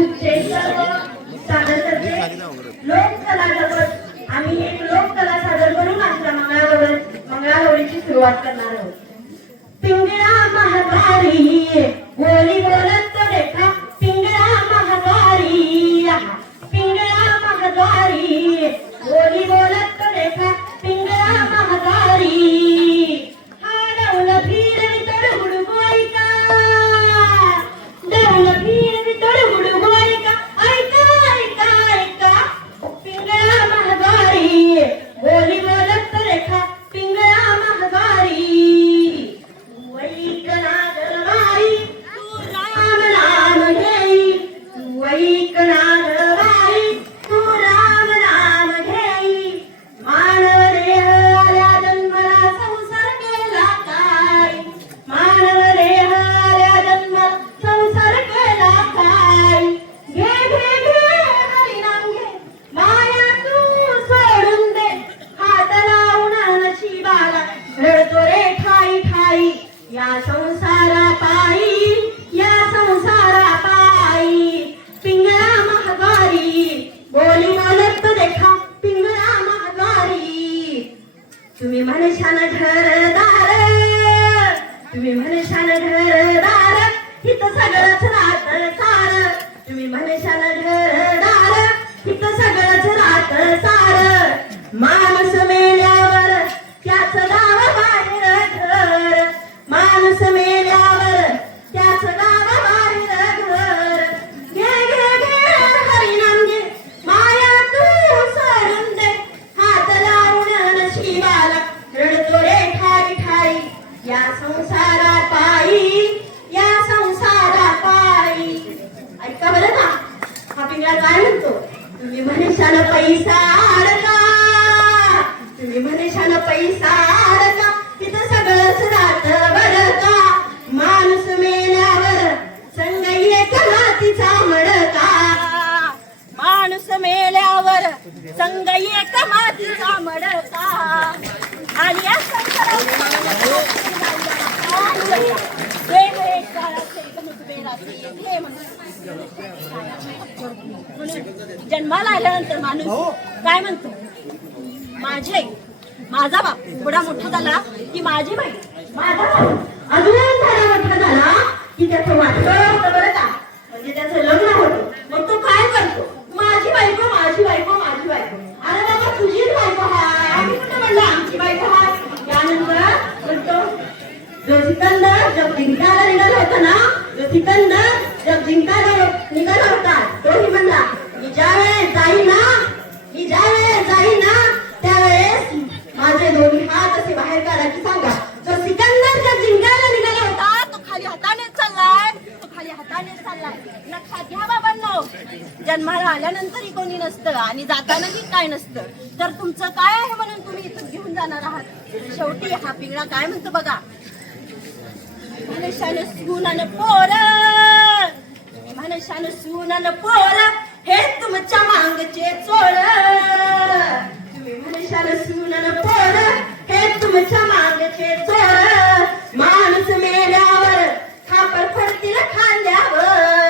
तुमचे सर्व सादर करते लोककला जगत आम्ही एक लोककला सादर करून आजच्या मंगळागौर मंगळागौरीची सुरुवात करणार. संसारा पायी या संसारा पायी या संसारा पायी. ऐका बरं ना हा पिंगळा काय म्हणतो? तुम्ही म्हणशान पैसा अडका. तुम्ही म्हणशान पैसा अडका. तिथं सगळंच राहत बरं का? माणूस मेल्यावर संग एक मातीचा मडका. माणूस मेल्यावर संग एक मातीचा मडका. आणि या संसारात जन्माला आल्यानंतर माणूस काय म्हणतो? माझे माझा बाप एवढा मोठा झाला की माझी बाई माझा अजून जरा मोठा झाला की त्याचं वाटलं होतं बरं का? म्हणजे त्याचं लग्न होतं. मग तो काय करतो? माझी बायको माझी बायको माझी बायको. अरे बाबा तुझीच बायको हाय. आम्ही कुठं म्हणलं आमची बायको हाय त्यानंतर म्हणतो जो सिकंदर जब जिंकायला निघाला होता ना जो सिकंदर जब जिंकायला निघाला होता तोही म्हणला मी ज्या वेळेस जाई ना मी ज्या वेळेस जाई ना। त्यावेळेस माझे दोन्ही हात असे बाहेर काढा की सांगा जो सिकंदर जब जिंकायला निघाला होता आता तो खाली हाताने चाललाय तो खाली हाताने चाललाय. लक्षात घ्या बाबांनो. जन्माला आल्यानंतरही कोणी नसतं आणि जातानाही काय नसतं. तर तुमचं काय आहे म्हणून तुम्ही इथं घेऊन जाणार आहात? शेवटी हा पिंगळा काय म्हणतो बघा? मनुष्यानं सुनानं पोर. मनुष्यानं सुनानं पोर. हे तुमच्या मांगचे चोळ तुम्ही मनुष्याला सुनन पोर. हे तुमच्या मागचे चोर. माणूस मेल्यावर खापर पडतील खांद्यावर.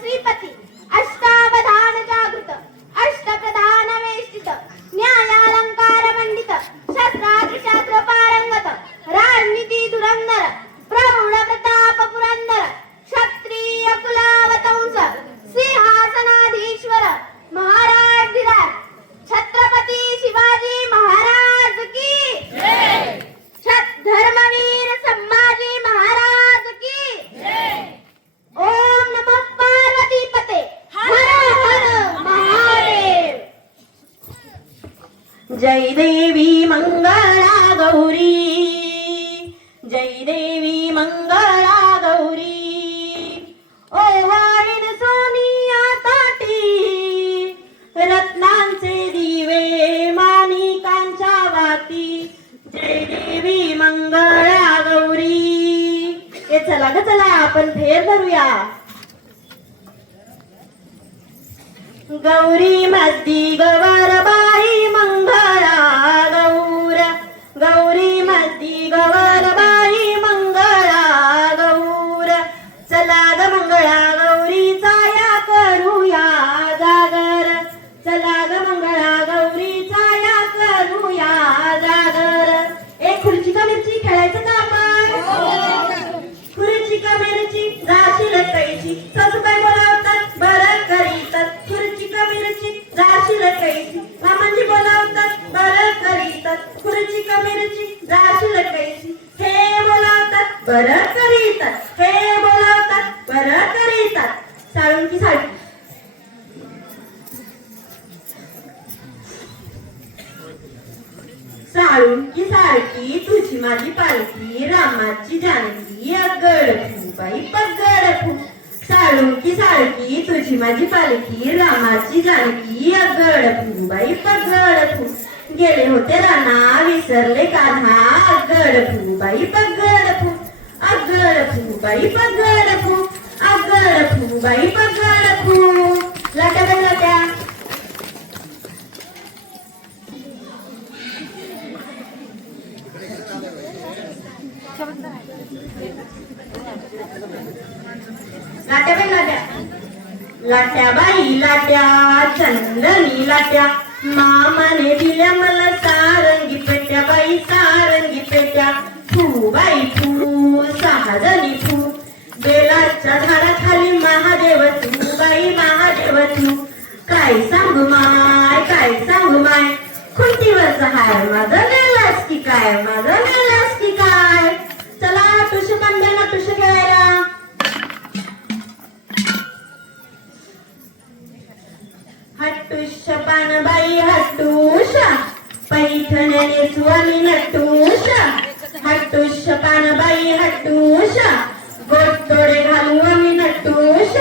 श्रीपती. बोलावतात बरं करीतात हे बोलावतात बरं करीतात साळुंकी साळकी साळुंकी सारखी तुझी माझी पालखी रामाची जानकी अगड बाई पगड साळुंकी सारखी तुझी माझी पालखी रामाची जानकी अगड बाई पगड गेले होते राणा विसरले कान्हा अगड बाई पगड फू अगड बाई पगड फू अगड बाई पगड फू लाट्या बाई लाट्या लाट्या बाई लाट्या लाट्या बाई लाट्या चंदनी लाट्या मामाने दिल्या मला सारंगी पेट्या बाई सारंगी. बेलाच्या महादेव तू बाई महादेव तू. काय सांगू माय काय सांगू माय? खुंटीवरचा हाय माझं नेलास की काय? माझं नेलास की काय? चला टुश बांधायला टुश खेळायला हट्टुश पानबाई हट्टुश पैठण्याने स्वामी नट्टुश हट्टुश पानबाई हट्टुश गोडतोडे घालू आम्ही नट्टुश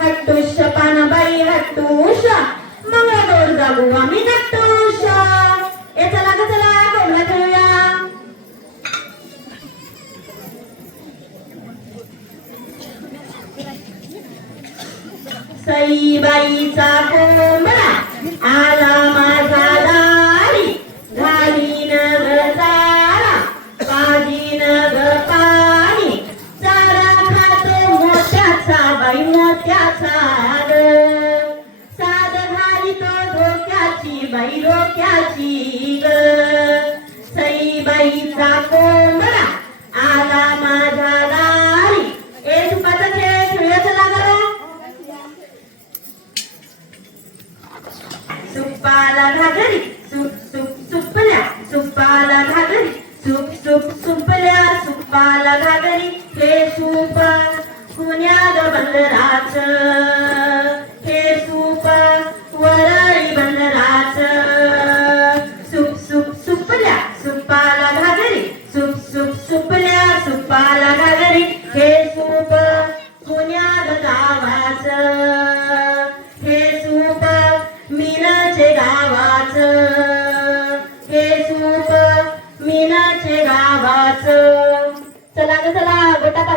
हट्टुश पानाबाई हट्टुश मंगळागौर जागू आम्ही नट्टुश ए चला ग चला कोंबडा खेळूया. सईबाईचा कोंबडा आला सईबाईचा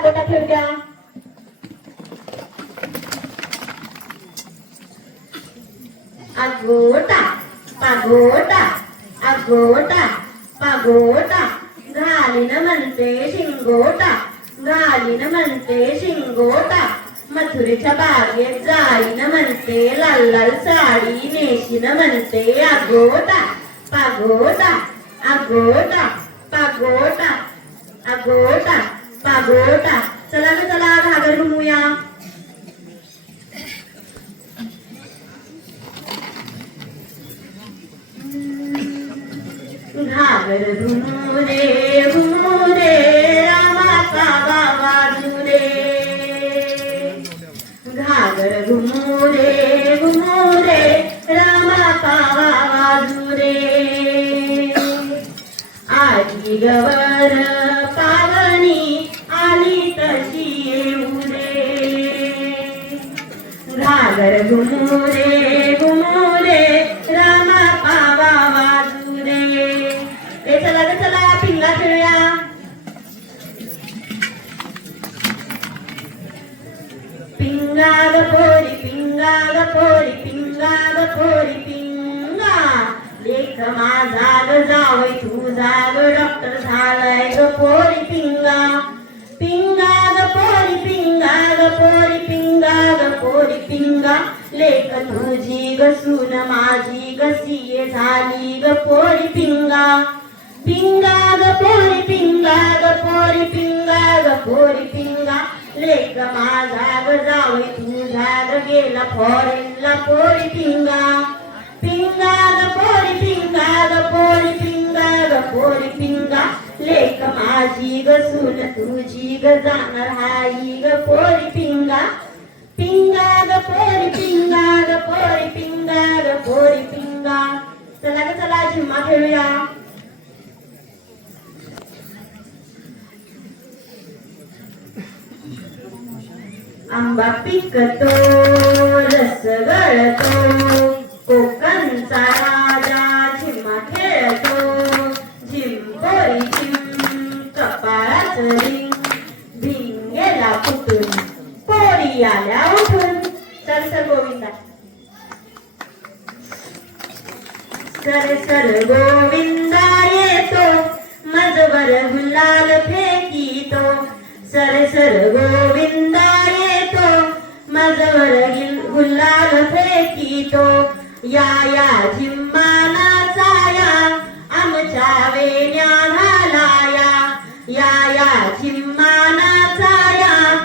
போட்டாப்புல இருக்கா Agoda, pagoda, agoda, pagoda, ಗಾಲಿನ ಮಂತೆ ಶಿಂಗೋಟ ಗಾಲಿನ ಮಂತೆ ಶಿಂಗೋಟ ಮಧುರಿತ ಬಾಗೆ ಗಾಲಿನ ಮಂತೆ ಲಲ್ಲಲ್ sari ನೇಶಿನ ಮಂತೆ ಅಗೋಟ ಪಗೋಟ ಅಗೋಟ ಪಗೋಟ ಅಗೋಟ पागोटा चला ग चला घागर घुमूया. घागर घुमू रे घुमू रे रामाचा बाबा रे घागर घुमू रे घुमू रे रामाचा बाबा रे आजी गवर पिंगा ग पोरी पिंगा ग पोरी पिंगा ग पोरी लेख माझा ग जावय तू ग डॉक्टर झालाय ग पोरी पिंगा पिंगा ग पोरी पिंगा ग पोरी पिंगा ग पोरी पिंगा लेख तुझी ग सून माझी ग सीए झाली ग पोरी पिंगा पिंगा ग पोरी पिंगा ग पोरी पिंगा ग पोरी पिंगा लेक माझा ग जावई तुझा ग गेला फॉरेनला पोरी पिंगा. पिंगा ग पोरी पिंगा ग पोरी पिंगा ग पोरी पिंगा. लेक माझी ग सून तुझी ग जाणार हाई ग पोरी पिंगा. पिंगा ग पोरी पिंगा ग पोरी पिंगा ग पोरी पिंगा. चला ग चला झिम्मा खेळूया. आंबा पिकतो रस गळतो कोकणचा राजा झिम्मा खेळतो. झिंपोरी झिम कपाळात रिंग भिंगेला फुटून पोरी आल्या उठून. सर सर गोविंदा. सर सर गोविंदा येतो. मजवर गुलाल फेकीतो. सर सर गोविंदा मजवर गुल्लाल गुलाल फेकीतो. या या जिम्मानाचा या आमच्या वेण्या घालाया या या जिम्मानाचा या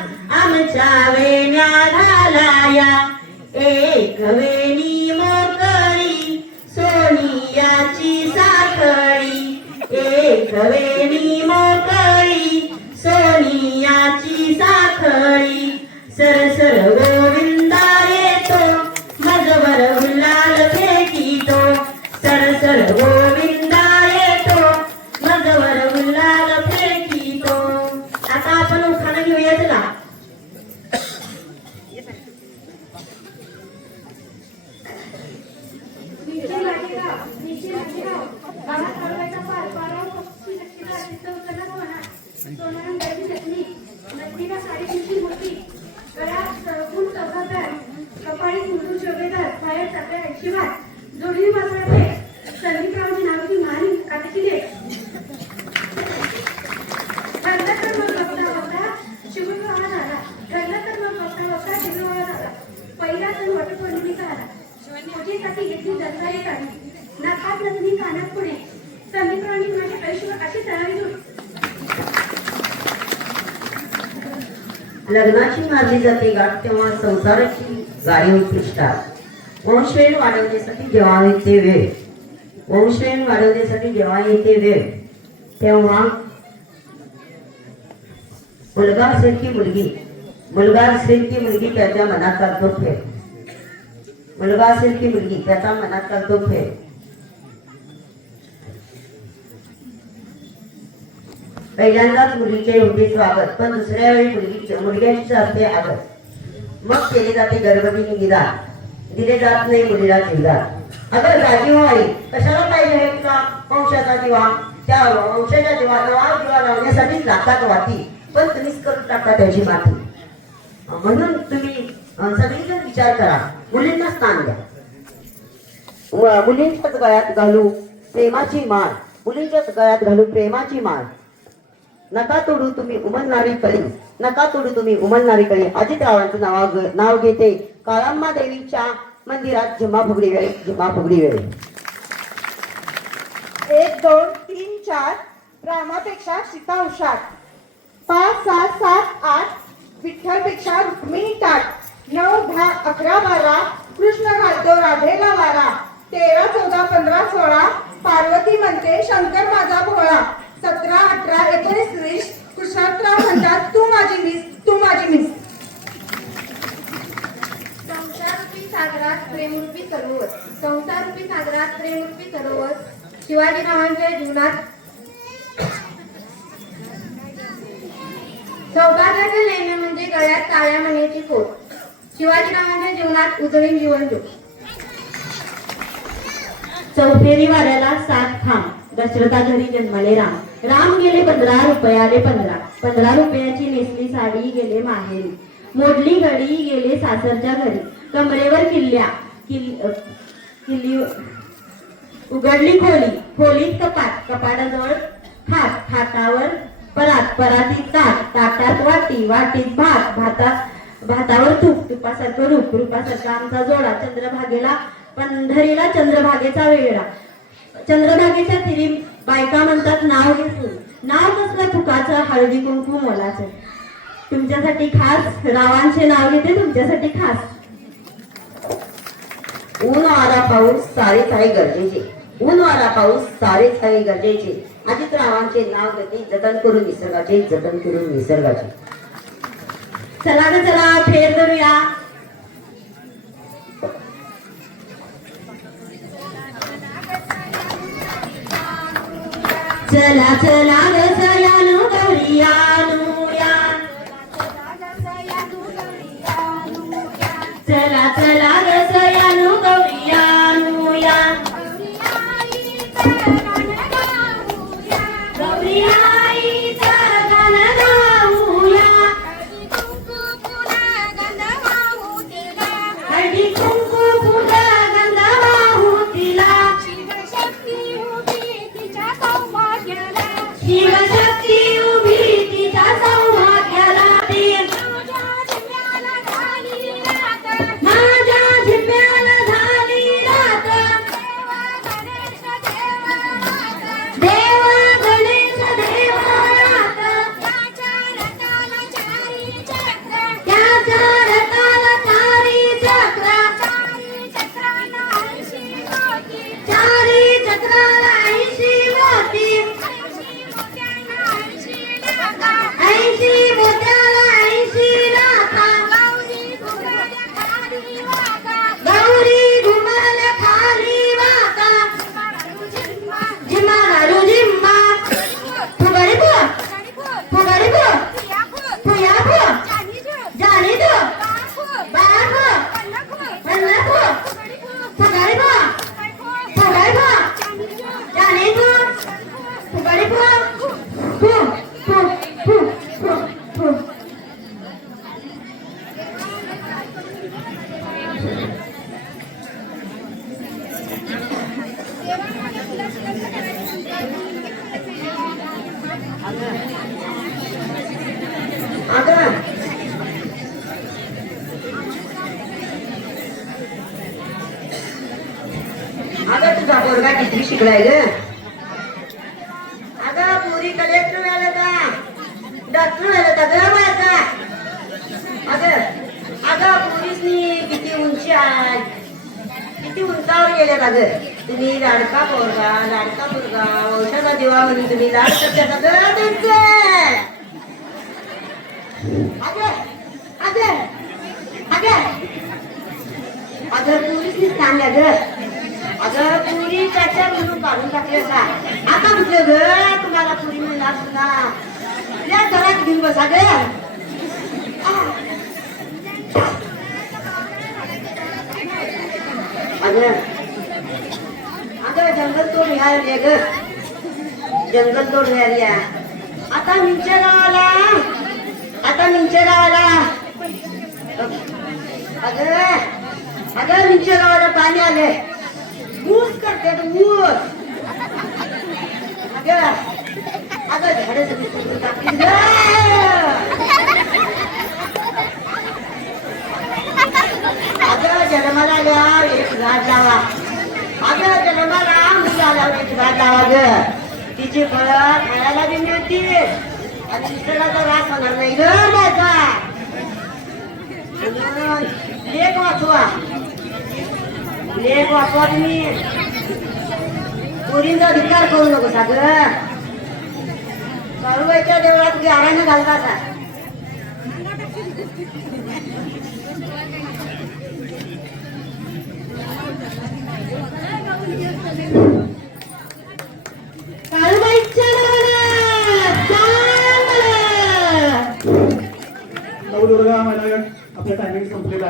आमच्या वेण्या घालाया एक वेणी मोकळी सोनियाची साखळी. एक वेणी मोकळी सोनियाची साखळी. सर शोभेदार, पायात चाकळ्या ऐंशी वाट. जोडवी नावाची महान काकाची ठरलं तर मग बघता बघता शिवविवाह झाला. ठरलं तर मग बघता बघता शिवविवाह झाला. पहिला सण वटपौर्णिमेचा आला. पूजेसाठी घेतली दसरा एक आली. नाकात कानात अशी लग्नाची मारली जाते गाठ तेव्हा संसाराची गाडी उत्कृष्टात वंशवेळ वाढवण्यासाठी जेव्हा येते वेळ. वंशवेळ वाढवण्यासाठी जेव्हा येते वेळ तेव्हा मुलगा असेल की मुलगी मुलगा असेल की मुलगी त्याच्या मनात करतो फेर मुलगा असेल की मुलगी त्याच्या मनात करतो फेर पहिल्यांदाच मुलीचे योग्य स्वागत पण दुसऱ्या वेळी मुलगीचे मुलग्याची असते आगत मग केली जाते गर्भवती निदान दिले जात नाही मुलीला जीवदान अगं राजीव आई कशाला पाहिजे हे तुला वंशाचा दिवा. त्या वंशाच्या दिवाला नवा दिवा लावण्यासाठीच लागतात वाती. पण तुम्हीच करून टाकता त्याची माती. म्हणून तुम्ही सगळीजण विचार करा. मुलींना स्थान द्या. मुलींच्याच गळ्यात घालू प्रेमाची माळ. मुलींच्याच गळ्यात घालू प्रेमाची माळ. नका तोडू तुम्ही उमलणारी कळी. नका तोडू तुम्ही उमलणारी कळी. अजितरावांचं नाव नाव घेते. काळाम्मा देवीच्या मंदिरात झिम्मा फुगडी वेळ झिम्मा फुगडी वेळ. एक दोन तीन चार. रामापेक्षा सीता उषाट पाच सात सात आठ. विठ्ठलपेक्षा रुक्मिणी ताट नऊ दहा अकरा बारा. कृष्ण घालतो राधेला वारा तेरा चौदा पंधरा सोळा. पार्वती म्हणते शंकर माझा भोळा. सतरा अठरा एकोणीस वीस कृष्णातराव म्हणतात तू माझी मिस तू माझी मिस. संसारूपी सागरात प्रेमरूपी सरोवर. संसारूपी सागरात प्रेमरूपी सरोवर. शिवाजी रावांच्या जीवनात सौभाग्याचे लेणे म्हणजे गळ्यात काळ्या मण्याची खोट शिवाजीरावांच्या जीवनात उजळीन जीवन जोग चौफेरी वाऱ्याला सात खांब. दशरथा घरी जन्मले राम. राम गेले पंधरा रुपयाले पंधरा. पंधरा रुपयाची नेसली साडी गेले माहेरी. मोडली घडी गेले सासरच्या घरी. कमरेवर किल्ल्या किल्ली उघडली खोली. खोलीत कपाट कपाटाजवळ हात हातावर परात परातीत ताट ताटात वाटी वाटीत भात भातात भातावर तूप तुपासारखं रूप रूपासारखा आमचा जोडा चंद्रभागेला पंढरीला चंद्रभागेचा वेळा चंद्रभागेच्या तिरी बायका म्हणतात नाव घेसून नाव कसलं? फुकाचं हळदी कुंकू मोलाचं. तुमच्यासाठी खास? रावांचे नाव घेते तुमच्यासाठी खास. ऊन वारा पाऊस सारेच आहे गरजेचे. ऊन वारा पाऊस सारेच आहे गरजेचे. अजित रावांचे नाव घेते जतन करून निसर्गाचे जतन करून निसर्गाचे. चला ग चला फेर धरूया. चला चला ग सयानू पोरगा किती शिकलाय ग? अगं पुरी कलेक्टर आलं का? डॉक्टर आलं का ग माझा? अगं अगं पोरीसनी किती उंची आहे? किती उंचावर गेल्या का ग? तुम्ही लाडका पोरगा लाडका पोरगा औषधा देवा म्हणून तुम्ही लाड करता का ग त्यांचे? अगं अगं अगं अगं सांगा ग. अगं पुरी त्याच्या म्हणून काढून टाकले का आता म्हटलं ग तुम्हाला पुरी मिळणार सुद्धा. या घरात घेऊन बसा ग. अगं अगं जंगल तोड मिळाली ग. जंगल तोड मिळाली आता मिंच्या गावाला. आता मिंच्या गावाला. अगं अगं मिंच्या गावाला पाणी आले ऊस करते ऊस. अगं अगं झाडं अगं जन्माला आल्या एक झाड लावा. अगं जन्माला मुला आल्यावर एक झाड लावा ग. तिची फळ खायला बी मिळतील. आणि निसर्गाचा राग होणार नाही ग माझा. आणि लेख वाचवा. लेख वापर मी. पुरींचा विचार करू नको सागरं. सर्वच्या देवळात गाऱ्यानं घालतात आपलं टायमिंग संपलेलं